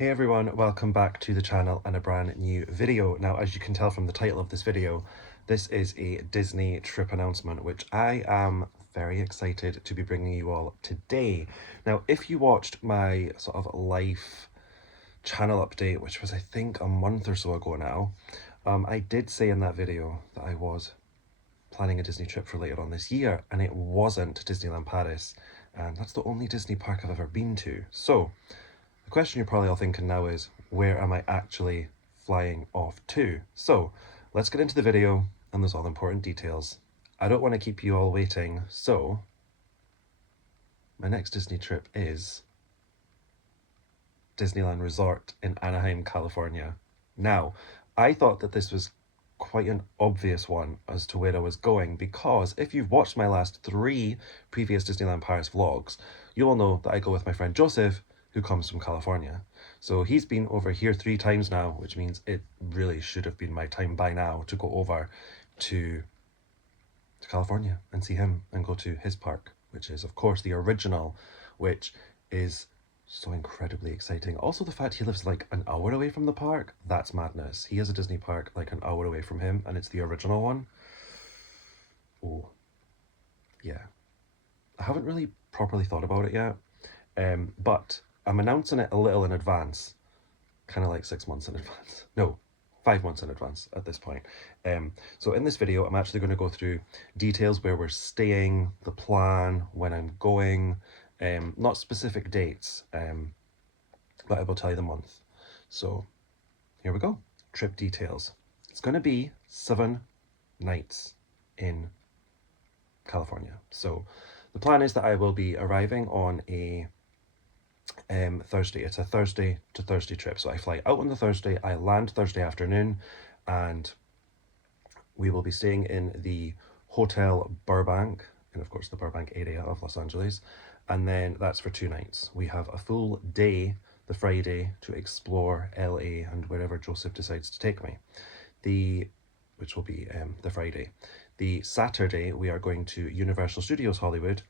Hey everyone, welcome back to the channel and a brand new video. Now, as you can tell from the title of this video, this is a Disney trip announcement, which I am very excited to be bringing you all today. Now, if you watched my sort of life channel update, which was I think a month or so ago now, I did say in that video that I was planning a Disney trip for later on this year, and it wasn't Disneyland Paris, and that's the only Disney park I've ever been to. So the question you're probably all thinking now is, where am I actually flying off to? So let's get into the video and those all important details. I don't want to keep you all waiting, so my next Disney trip is Disneyland Resort in Anaheim, California. Now, I thought that this was quite an obvious one as to where I was going, because if you've watched my last 3 previous Disneyland Paris vlogs, you will know that I go with my friend Joseph, who comes from California. So he's been over here 3 times now, which means it really should have been my time by now to go over to California and see him and go to his park, which is of course the original, which is so incredibly exciting. Also, the fact he lives like an hour away from the park, that's madness. He has a Disney park like an hour away from him, and it's the original one. Oh, yeah. I haven't really properly thought about it yet, but I'm announcing it a little in advance, kind of like 6 months in advance. No, 5 months in advance at this point. So in this video, I'm actually going to go through details where we're staying, the plan, when I'm going, not specific dates, but I will tell you the month. So here we go. Trip details. It's going to be 7 nights in California. So the plan is that I will be arriving on a Thursday. It's a Thursday to Thursday trip. So I fly out on the Thursday, I land Thursday afternoon, and we will be staying in the Hotel Burbank, and of course the Burbank area of Los Angeles. And then that's for 2 nights. We have a full day, the Friday, to explore LA and wherever Joseph decides to take me. Which will be the Friday. The Saturday, we are going to Universal Studios Hollywood,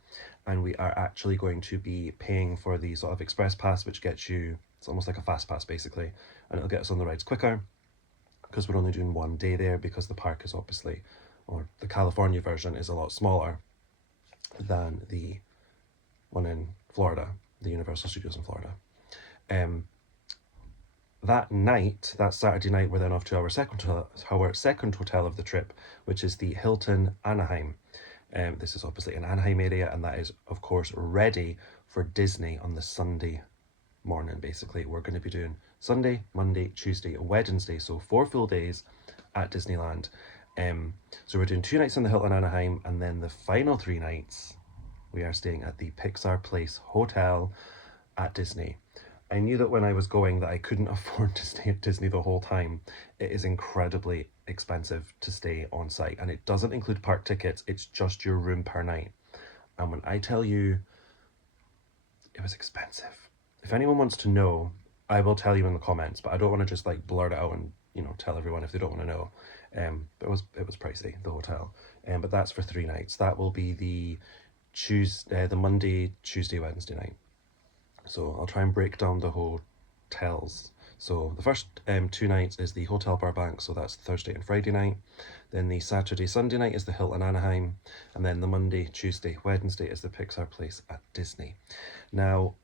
and we are actually going to be paying for the sort of express pass, which gets you, it's almost like a fast pass basically, and it'll get us on the rides quicker, because we're only doing 1 day there, because the park is obviously, or the California version is a lot smaller than the one in Florida, the Universal Studios in Florida. That night, that Saturday night, we're then off to our second hotel of the trip, which is the Hilton Anaheim. This is obviously an Anaheim area, and that is of course ready for Disney on the Sunday morning. Basically, we're going to be doing Sunday, Monday, Tuesday, Wednesday, so 4 full days at Disneyland. So we're doing 2 nights in the Hilton Anaheim, and then the final 3 nights we are staying at the Pixar Place Hotel at Disney. I knew that when I was going that I couldn't afford to stay at Disney the whole time. It is incredibly expensive to stay on site, and it doesn't include park tickets, it's just your room per night. And when I tell you it was expensive, if anyone wants to know, I will tell you in the comments, but I don't want to just like blurt it out and, you know, tell everyone if they don't want to know. But it was pricey, the hotel. But that's for 3 nights. That will be the Monday, Tuesday, Wednesday night. So I'll try and break down the hotels. So the first 2 nights is the Hotel Burbank, so that's Thursday and Friday night. Then the Saturday, Sunday night is the Hilton Anaheim. And then the Monday, Tuesday, Wednesday is the Pixar Place at Disney. Now,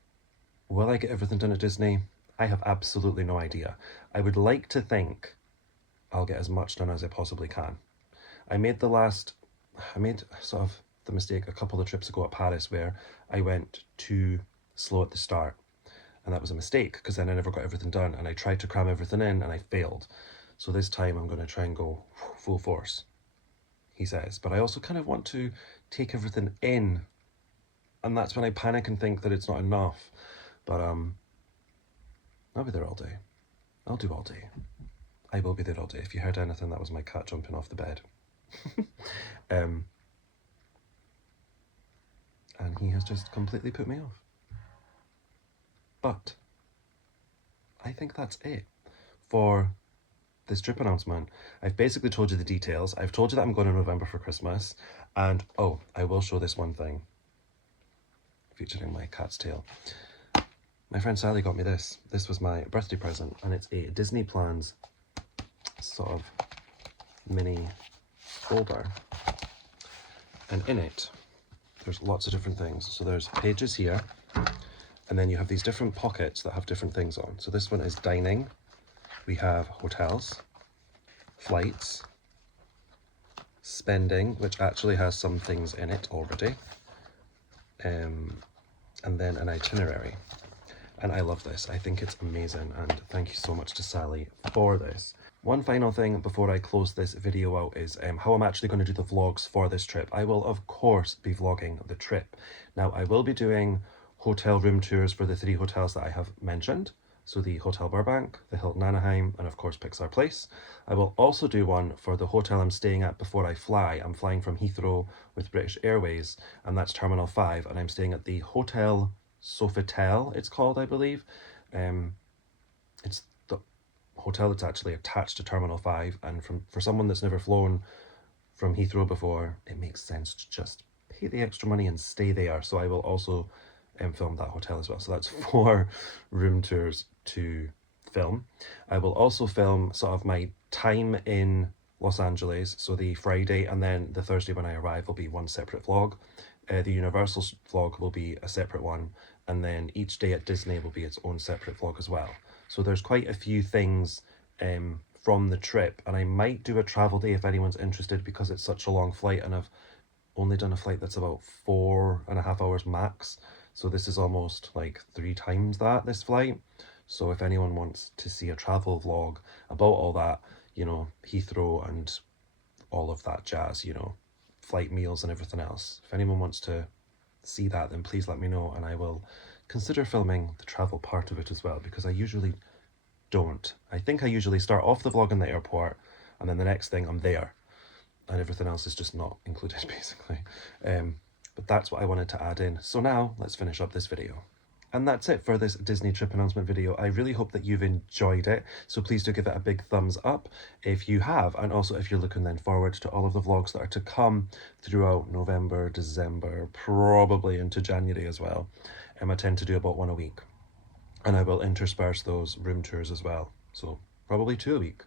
will I get everything done at Disney? I have absolutely no idea. I would like to think I'll get as much done as I possibly can. I made sort of the mistake a couple of trips ago at Paris where I went too slow at the start, and that was a mistake, because then I never got everything done, and I tried to cram everything in and I failed. So this time I'm going to try and go full force, he says, but I also kind of want to take everything in, and that's when I panic and think that it's not enough. But I'll be there all day. I'll do all day. I will be there all day. If you heard anything, that was my cat jumping off the bed. And he has just completely put me off. But I think that's it for this trip announcement. I've basically told you the details. I've told you that I'm going in November for Christmas. And oh, I will show this one thing featuring my cat's tail. My friend Sally got me this. This was my birthday present, and it's a Disney Plans sort of mini folder. And in it, there's lots of different things. So there's pages here, and then you have these different pockets that have different things on. So this one is dining. We have hotels, flights, spending, which actually has some things in it already, and then an itinerary. And I love this. I think it's amazing, and thank you so much to Sally for this. One final thing before I close this video out is how I'm actually going to do the vlogs for this trip. I will of course be vlogging the trip. Now I will be doing hotel room tours for the 3 hotels that I have mentioned. So the Hotel Burbank, the Hilton Anaheim, and of course Pixar Place. I will also do one for the hotel I'm staying at before I fly. I'm flying from Heathrow with British Airways, and that's Terminal 5, and I'm staying at the Hotel Sofitel, it's called, I believe. It's the hotel that's actually attached to Terminal 5, and for someone that's never flown from Heathrow before, it makes sense to just pay the extra money and stay there. So I will also film that hotel as well. So that's 4 room tours to film. I will also film sort of my time in Los Angeles, so the Friday, and then the Thursday when I arrive will be one separate vlog. The Universal vlog will be a separate one, and then each day at Disney will be its own separate vlog as well. So there's quite a few things from the trip, and I might do a travel day if anyone's interested, because it's such a long flight, and I've only done a flight that's about 4.5 hours max. So this is almost like 3 times that, this flight. So if anyone wants to see a travel vlog about all that, you know, Heathrow and all of that jazz, you know, flight meals and everything else, if anyone wants to see that, then please let me know, and I will consider filming the travel part of it as well, because I usually don't. I think I usually start off the vlog in the airport, and then the next thing I'm there, and everything else is just not included, basically. But that's what I wanted to add in. So now let's finish up this video. And that's it for this Disney trip announcement video. I really hope that you've enjoyed it. So please do give it a big thumbs up if you have. And also if you're looking then forward to all of the vlogs that are to come throughout November, December, probably into January as well. I tend to do about 1 a week. And I will intersperse those room tours as well. So probably 2 a week.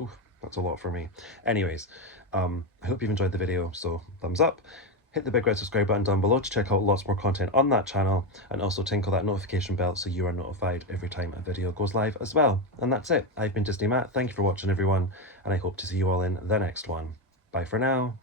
Oof, that's a lot for me. Anyways, I hope you've enjoyed the video. So thumbs up. Hit the big red subscribe button down below to check out lots more content on that channel, and also tinkle that notification bell so you are notified every time a video goes live as well. And that's it. I've been Disney Matt. Thank you for watching, everyone, and I hope to see you all in the next one. Bye for now.